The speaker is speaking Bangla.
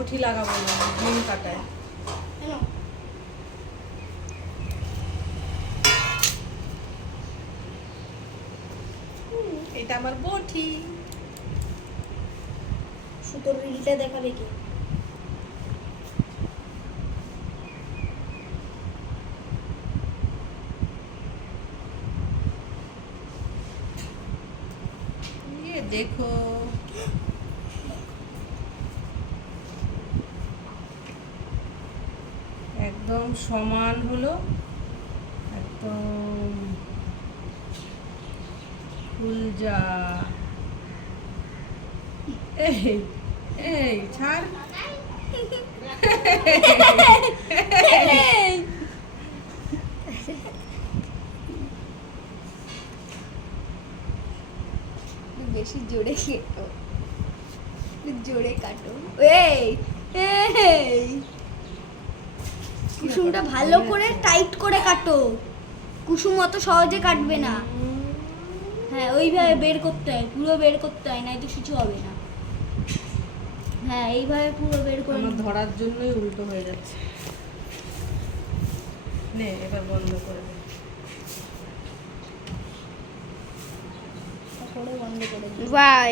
বটি লাগাবো না, ডিম কাটায়। এটা আমার বটি। সুতোর রিলটা দেখাবে কি? ये देखो, একদম সমান হলো, একদম ফুল যা। এই এই ছাড়। বেশি জোরে কেটো, জোরে কাটো। এই এই কুসুমটা ভালো করে টাইট করে কাটো, কুসুম অত সহজে কাটবে না। হ্যাঁ ওইভাবে বের করতে হয়, পুরো বের করতে হয়, নাই তো কিছু হবে না। হ্যাঁ এইভাবে পুরো বের করে আমার ধরার জন্যই উল্টো হয়ে যাচ্ছে। নে এবার বন্ধ করে দে। বন্ধ করে। বাই।